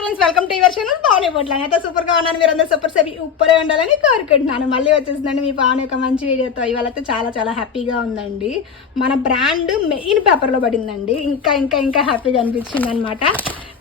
Friends welcome to your channel Pavani Potla అయితే సూపర్గా ఉన్నాను అందరూ సూపర్ సేవి ఉప్పరే ఉండాలని కోరుకుంటున్నాను. మళ్ళీ వచ్చేసిందండి మీ పావని ఒక మంచి వీడియోతో ఇవాళ అయితే చాలా చాలా హ్యాపీగా ఉందండి. మన బ్రాండ్ మెయిన్ పేపర్లో పడిందండి. ఇంకా ఇంకా ఇంకా హ్యాపీగా అనిపించింది అనమాట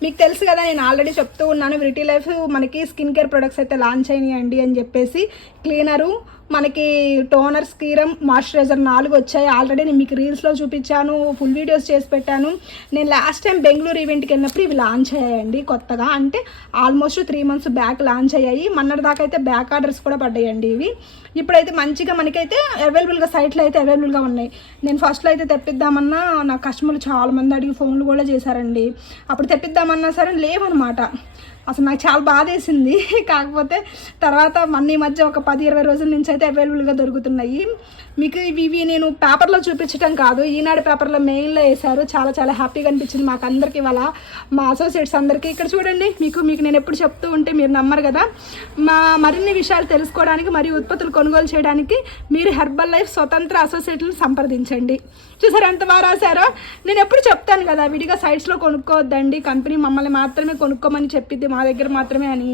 మీకు తెలుసు కదా నేను ఆల్రెడీ చెప్తూ ఉన్నాను బ్రిటీ లైఫ్ మనకి స్కిన్ కేర్ ప్రొడక్ట్స్ అయితే లాంచ్ అయినాయండి అని చెప్పేసి. క్లీనరు మనకి టోనర్ స్కీరం మాయిశ్చరైజర్ నాలుగు వచ్చాయి. ఆల్రెడీ నేను మీకు రీల్స్లో చూపించాను ఫుల్ వీడియోస్ చేసి పెట్టాను. నేను లాస్ట్ టైం బెంగళూరు ఈవెంట్కి వెళ్ళినప్పుడు ఇవి లాంచ్ అయ్యాయండి కొత్తగా. అంటే almost three months back launch అయ్యాయి. మొన్నటి అయితే బ్యాక్ ఆర్డర్స్ కూడా పడ్డాయండి ఇవి. ఇప్పుడైతే మంచిగా మనకైతే అవైలబుల్గా సైట్లో అయితే అవైలబుల్గా ఉన్నాయి. నేను ఫస్ట్లో అయితే తెప్పిద్దామన్నా నా కస్టమర్లు చాలా మంది అడిగి ఫోన్లు కూడా చేశారండి. అప్పుడు తెప్పిద్దామన్నా సరే లేవన్నమాట అసలు నాకు చాలా బాధ వేసింది. కాకపోతే తర్వాత మొన్న ఈ మధ్య ఒక పది ఇరవై రోజుల నుంచి అయితే అవైలబుల్గా దొరుకుతున్నాయి. మీకు ఇవి ఇవి నేను పేపర్లో చూపించడం కాదు. ఈనాడు పేపర్లో మెయిన్లో వేశారు. చాలా చాలా హ్యాపీగా అనిపించింది మాకు అందరికీ ఇవాళ. మా అసోసియేట్స్ అందరికీ. ఇక్కడ చూడండి మీకు మీకు నేను ఎప్పుడు చెప్తూ ఉంటే మీరు నమ్మరు కదా. మా మరిన్ని విషయాలు తెలుసుకోవడానికి మరియు ఉత్పత్తులు కొనుగోలు చేయడానికి మీరు హెర్బల్ లైఫ్ స్వతంత్ర అసోసియేట్లను సంప్రదించండి. చూసారు ఎంత బాగా రాశారో? నేను ఎప్పుడు చెప్తాను కదా విడిగా సైట్స్లో కొనుక్కోవద్దండి కంపెనీ మమ్మల్ని మాత్రమే కొనుక్కోమని చెప్పిద్ది మా దగ్గర మాత్రమే అని.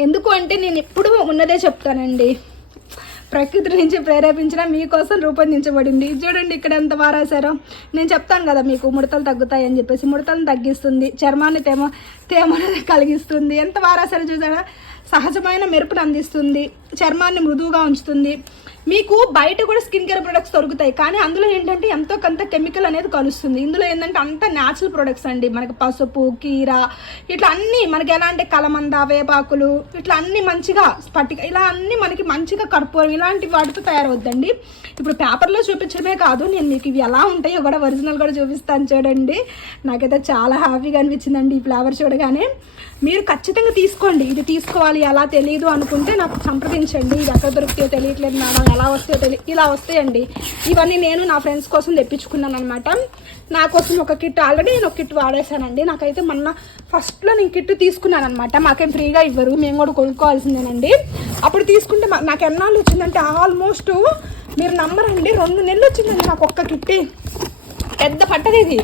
ఎందుకు అంటే నేను ఎప్పుడు ఉన్నదే చెప్తానండి. ప్రకృతి నుంచి ప్రేరేపించిన మీకోసం రూపొందించబడింది. చూడండి ఇక్కడ ఎంత వారాశారో నేను చెప్తాను కదా మీకు ముడతలు తగ్గుతాయి అని చెప్పేసి ముడతలను తగ్గిస్తుంది చర్మాన్ని తేమ తేమను కలిగిస్తుంది. ఎంత వారాసారో చూసారా? సహజమైన మెరుపును అందిస్తుంది. చర్మాన్ని మృదువుగా ఉంచుతుంది. మీకు బయట కూడా స్కిన్ కేర్ ప్రొడక్ట్స్ దొరుకుతాయి. కానీ అందులో ఏంటంటే ఎంతో కొంత కెమికల్ అనేది కలుస్తుంది. ఇందులో ఏంటంటే అంత న్యాచురల్ ప్రొడక్ట్స్ అండి. మనకి పసుపు కీర ఇట్లా అన్ని మనకి ఎలా అంటే కలమంద వేపాకులు ఇట్లా అన్ని మంచిగా స్పటిక ఇలా అన్ని మనకి మంచిగా కర్పూరం ఇలాంటి వాటితో తయారవుద్దండి. ఇప్పుడు పేపర్లో చూపించడమే కాదు నేను మీకు ఇవి ఎలా ఉంటాయో కూడా ఒరిజినల్ కూడా చూపిస్తాను చూడండి. నాకైతే చాలా హ్యాపీగా అనిపించిందండి ఈ ఫ్లేవర్ చూడగానే. మీరు ఖచ్చితంగా తీసుకోండి. ఇది తీసుకోవాలి ఎలా తెలియదు అనుకుంటే నాకు సంప్రదించండి. ఇది ఎక్కడ దొరుకుతాయో తెలియట్లేదు నాకు ఎలా వస్తాయో తెలియ ఇలా వస్తాయండి. ఇవన్నీ నేను నా ఫ్రెండ్స్ కోసం తెప్పించుకున్నాను అనమాట నా కోసం ఒక కిట్ ఆల్రెడీ నేను ఒక కిట్ వాడేశానండి. నాకైతే మొన్న ఫస్ట్లో నేను కిట్ తీసుకున్నాను అనమాట మాకేం ఫ్రీగా ఇవ్వరు మేము కూడా కొనుక్కోవాల్సిందేనండి. అప్పుడు తీసుకుంటే మా- నాకు ఎన్నాళ్ళు వచ్చిందంటే ఆల్మోస్ట్ మీరు నమ్మరండి రెండు నెలలు వచ్చిందండి నాకు ఒక్క కిట్టి. పెద్ద పట్టది ఇది.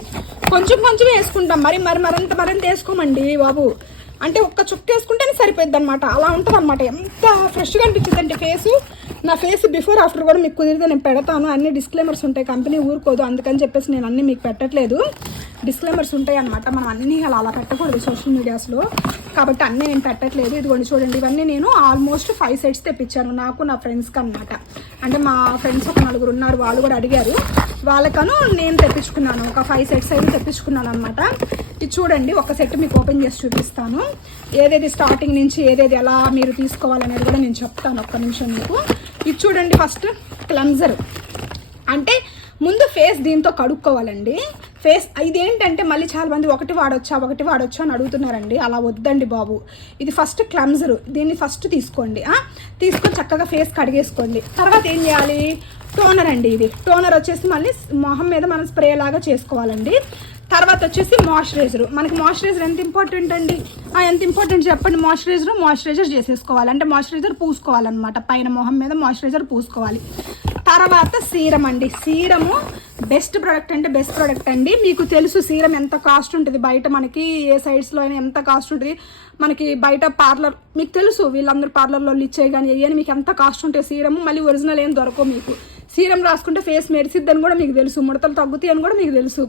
కొంచెం కొంచెం వేసుకుంటాం. మరి మరి మరింత మరింత వేసుకోమండి బాబు. అంటే ఒక్క చుక్క వేసుకుంటేనే సరిపోద్ది అనమాట అలా ఉంటుంది అనమాట ఎంత ఫ్రెష్గా అనిపించిందంటే ఫేసు. నా ఫేస్ బిఫోర్ ఆఫ్టర్ కూడా మీకు కుదిరితే నేను పెడతాను. అన్ని డిస్క్లైమర్స్ ఉంటాయి. కంపెనీ ఊరుకోదు. అందుకని చెప్పేసి నేను అన్ని మీకు పెట్టట్లేదు. డిస్క్లైమర్స్ ఉంటాయి అనమాట మనం అన్ని అలా అలా పెట్టకూడదు సోషల్ మీడియాస్లో కాబట్టి అన్నీ నేను పెట్టట్లేదు. ఇదిగోండి చూడండి ఇవన్నీ నేను ఆల్మోస్ట్ ఫైవ్ సెట్స్ తెప్పించాను నాకు నా ఫ్రెండ్స్కి అనమాట అంటే మా ఫ్రెండ్స్ ఒక నలుగురు ఉన్నారు వాళ్ళు కూడా అడిగారు. వాళ్ళకను నేను తెప్పించుకున్నాను. ఒక ఫైవ్ సెట్స్ అయితే తెప్పించుకున్నాను అనమాట ఇది చూడండి ఒక సెట్ మీకు ఓపెన్ చేసి చూపిస్తాను. ఏదేది స్టార్టింగ్ నుంచి ఏదేది ఎలా మీరు తీసుకోవాలనేది కూడా నేను చెప్తాను ఒక్క నిమిషం మీకు. ఇది చూడండి ఫస్ట్ క్లెన్జర్ అంటే ముందు ఫేస్ దీంతో కడుక్కోవాలండి. ఫేస్ ఇదేంటంటే మళ్ళీ చాలా మంది ఒకటి వాడొచ్చా ఒకటి వాడొచ్చా అని అడుగుతున్నారండి. అలా వద్దండి బాబు. ఇది ఫస్ట్ క్లమ్జరు. దీన్ని ఫస్ట్ తీసుకోండి. తీసుకొని చక్కగా ఫేస్ కడిగేసుకోండి. తర్వాత ఏం చేయాలి? టోనర్ అండి ఇది. టోనర్ వచ్చేసి మళ్ళీ మొహం మీద మనం స్ప్రే లాగా చేసుకోవాలండి. తర్వాత వచ్చేసి మాయిశ్చరైజర్. మనకి మాయిశ్చరైజర్ ఎంత ఇంపార్టెంట్ అండి? ఆ, ఎంత ఇంపార్టెంట్ చెప్పండి. మాయిశ్చరైజర్ మాయిశ్చరైజర్ చేసేసుకోవాలి. అంటే మాయిశ్చరైజర్ పూసుకోవాలన్నమాట. పైన మొహం మీద మాయిశ్చరైజర్ పూసుకోవాలి. తర్వాత సీరం అండి. సీరము బెస్ట్ ప్రోడక్ట్ అంటే బెస్ట్ ప్రోడక్ట్ అండి. మీకు తెలుసు సీరం ఎంత కాస్ట్ ఉంటుంది? బయట మనకి ఏ సైడ్స్లో అయినా ఎంత కాస్ట్ ఉంటుంది? మనకి బయట పార్లర్ మీకు తెలుసు వీళ్ళందరూ పార్లర్లో ఇచ్చే కానీ అయ్యని మీకు ఎంత కాస్ట్ ఉంటే సీరము మళ్ళీ ఒరిజినల్ ఏం దొరకవు మీకు. సీరం రాసుకుంటే ఫేస్ మెరిసిద్దని కూడా మీకు తెలుసు. ముడతలు తగ్గుతాయి అని కూడా మీకు తెలుసు.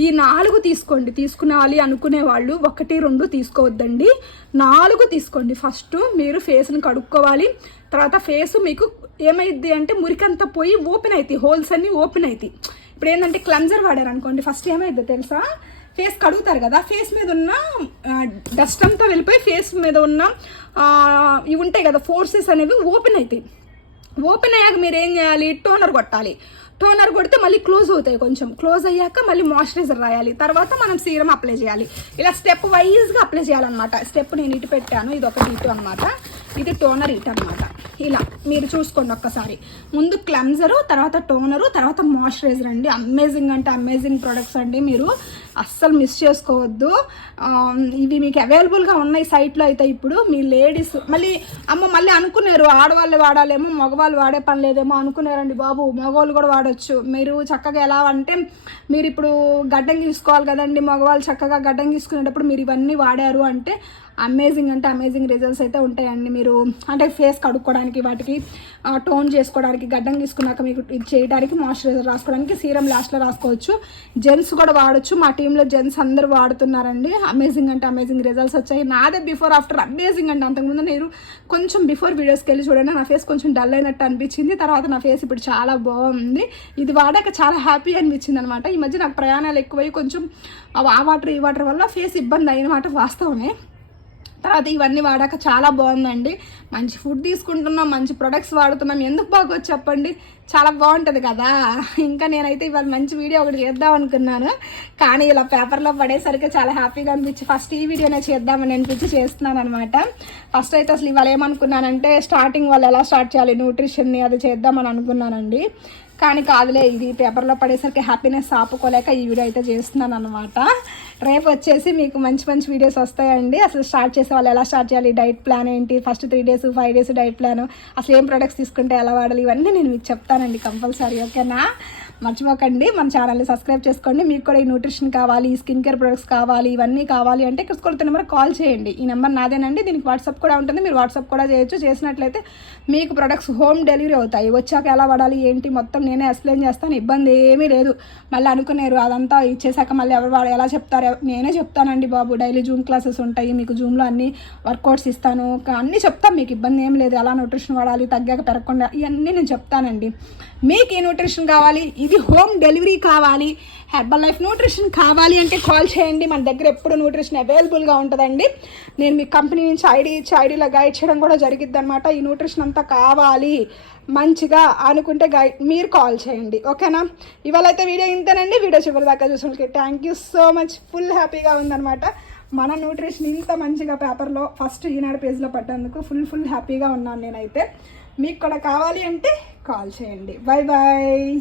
ఈ నాలుగు తీసుకోండి. తీసుకునేవాలి అనుకునే వాళ్ళు ఒకటి రెండు తీసుకోవద్దండి. నాలుగు తీసుకోండి. ఫస్ట్ మీరు ఫేస్ని కడుక్కోవాలి. తర్వాత ఫేస్ మీకు ఏమైద్ది అంటే మురికంతా పోయి ఓపెన్ అవుతాయి హోల్స్ అన్నీ ఓపెన్ అవుతాయి ఇప్పుడు ఏంటంటే క్లెన్జర్ వాడారు అనుకోండి ఫస్ట్ ఏమైద్ది తెలుసా? ఫేస్ కడుగుతారు కదా ఫేస్ మీద ఉన్న డస్ట్ అంతా వెళ్ళిపోయి ఫేస్ మీద ఉన్న ఇవి ఉంటాయి కదా ఫోర్సెస్ అనేవి ఓపెన్ అవుతాయి ఓపెన్ అయ్యాక మీరు ఏం చేయాలి? టోనర్ కొట్టాలి. టోనర్ కొడితే మళ్ళీ క్లోజ్ అవుతాయి కొంచెం. క్లోజ్ అయ్యాక మళ్ళీ మాయిశ్చరైజర్ రాయాలి. తర్వాత మనం సీరం అప్లై చేయాలి. ఇలా స్టెప్ వైజ్గా అప్లై చేయాలన్నమాట. స్టెప్ నేను ఇటు పెట్టాను ఇది ఒకటి ఇటు అనమాట ఇది టోనర్ ఇటు అనమాట ఇలా మీరు చూసుకోండి ఒక్కసారి. ముందు క్లెన్జరు తర్వాత టోనరు తర్వాత మాయిశ్చరైజర్ అండి. అమేజింగ్ అంటే అమేజింగ్ ప్రొడక్ట్స్ అండి మీరు. అస్సలు మిస్ చేసుకోవద్దు. ఇవి మీకు అవైలబుల్గా ఉన్నాయి సైట్లో అయితే ఇప్పుడు. మీ లేడీస్ మళ్ళీ అమ్మ మళ్ళీ అనుకున్నారు ఆడవాళ్ళు వాడాలేమో మగవాళ్ళు వాడే పని లేదేమో అనుకున్నారండి బాబు. మగవాళ్ళు కూడా వాడచ్చు. మీరు చక్కగా ఎలా అంటే మీరు ఇప్పుడు గడ్డం తీసుకోవాలి కదండి మగవాళ్ళు చక్కగా గడ్డం తీసుకునేటప్పుడు మీరు ఇవన్నీ వాడారు అంటే అమేజింగ్ అంటే అమేజింగ్ రిజల్ట్స్ అయితే ఉంటాయండి. మీరు అంటే ఫేస్ కడుక్కోవడానికి వాటికి టోన్ చేసుకోవడానికి గడ్డం తీసుకున్నాక మీకు ఇది చేయడానికి మాయిశ్చరైజర్ రాసుకోవడానికి సీరం లాస్ట్లో రాసుకోవచ్చు. జెంట్స్ కూడా వాడచ్చు మా టీంలో జెంట్స్ అందరూ వాడుతున్నారండి. అమేజింగ్ అంటే అమేజింగ్ రిజల్ట్స్ వచ్చాయి. నాదే బిఫోర్ ఆఫ్టర్ అమేజింగ్ అండి అంతకుముందు నేను కొంచెం బిఫోర్ వీడియోస్కి వెళ్ళి చూడండి. నా ఫేస్ కొంచెం డల్ అయినట్టు అనిపించింది. తర్వాత నా ఫేస్ ఇప్పుడు చాలా బాగుంది. ఇది వాడాక చాలా హ్యాపీ అనిపించింది అనమాట ఈ మధ్య నాకు ప్రయాణాలు ఎక్కువై కొంచెం ఆ వాటర్ ఈ వాటర్ వల్ల ఫేస్ ఇబ్బంది అయిన మాట వాస్తవమే. తర్వాత ఇవన్నీ వాడాక చాలా బాగుందండి. మంచి ఫుడ్ తీసుకుంటున్నాం మంచి ప్రొడక్ట్స్ వాడుతున్నాం. ఎందుకు బాగోదు చెప్పండి? చాలా బాగుంటుంది కదా. ఇంకా నేనైతే ఇవాళ మంచి వీడియో ఒకటి చేద్దాం అనుకున్నాను. కానీ ఇలా పేపర్లో పడేసరికి చాలా హ్యాపీగా అనిపించి ఫస్ట్ ఈ వీడియోనే చేద్దామని అనిపించి చేస్తున్నాను అనమాట ఫస్ట్ అయితే అసలు ఇవాళ ఏమనుకున్నానంటే స్టార్టింగ్ వాళ్ళు ఎలా స్టార్ట్ చేయాలి న్యూట్రిషన్ని అది చేద్దామని అనుకున్నానండి. కానీ కాదులే ఇది పేపర్లో పడేసరికి హ్యాపీనెస్ ఆపుకోలేక ఈ వీడియో అయితే చేస్తున్నాను అనమాట రేపు వచ్చేసి మీకు మంచి మంచి వీడియోస్ వస్తాయండి. అసలు స్టార్ట్ చేసే వాళ్ళు ఎలా స్టార్ట్ చేయాలి? డైట్ ప్లాన్ ఏంటి? First three days five days diet plan అసలు ఏం ప్రొడక్ట్స్ తీసుకుంటే ఎలా వాడాలి? ఇవన్నీ నేను మీకు చెప్తానండి కంపల్సరీ ఓకేనా మర్చిపోకండి. మన ఛానల్ని సబ్స్క్రైబ్ చేసుకోండి. మీకు కూడా ఈ న్యూట్రిషన్ కావాలి ఈ స్కిన్ కేర్ ప్రొడక్ట్స్ కావాలి ఇవన్నీ కావాలి అంటే ఇక్కడ నెంబర్ కాల్ చేయండి. ఈ నెంబర్ నాదేనండి. దీనికి వాట్సాప్ కూడా ఉంటుంది. మీరు వాట్సాప్ కూడా చేయొచ్చు. చేసినట్లయితే మీకు ప్రొడక్ట్స్ హోమ్ డెలివరీ అవుతాయి. వచ్చాక ఎలా వాడాలి ఏంటి మొత్తం నేనే ఎక్స్ప్లెయిన్ చేస్తాను. ఇబ్బంది ఏమీ లేదు. మళ్ళీ అనుకున్నారు అదంతా ఇచ్చేసాక మళ్ళీ ఎవరు వాడు ఎలా చెప్తారు? నేనే చెప్తానండి బాబు. డైలీ జూమ్ క్లాసెస్ ఉంటాయి. మీకు జూమ్లో అన్ని వర్కౌట్స్ ఇస్తాను. అన్నీ చెప్తాను మీకు ఇబ్బంది ఏం లేదు. ఎలా న్యూట్రిషన్ వాడాలి తగ్గాక పెరగకుండా ఇవన్నీ నేను చెప్తానండి. మీకు ఈ న్యూట్రిషన్ కావాలి ఇది హోమ్ డెలివరీ కావాలి హెర్బల్ లైఫ్ న్యూట్రిషన్ కావాలి అంటే కాల్ చేయండి. మన దగ్గర ఎప్పుడు న్యూట్రిషన్ అవైలబుల్గా ఉంటుందండి. నేను మీ కంపెనీ నుంచి ఐడి ఇచ్చి ఐడిలో గైడ్ చేయడం కూడా జరిగిద్ది అనమాట ఈ న్యూట్రిషన్ అంతా కావాలి మంచిగా అనుకుంటే గైడ్ మీరు కాల్ చేయండి. ఓకేనా? ఇవాళ అయితే వీడియో ఇంతేనండి. వీడియో చివరి దాకా చూసినకి thank you so much full హ్యాపీగా ఉందనమాట మన న్యూట్రిషన్ ఇంత మంచిగా పేపర్లో ఫస్ట్ ఈనాడు పేజ్లో పడ్డందుకు ఫుల్ ఫుల్ హ్యాపీగా ఉన్నాను నేనైతే. మీకు కూడా కావాలి అంటే కాల్ చేయండి. Bye bye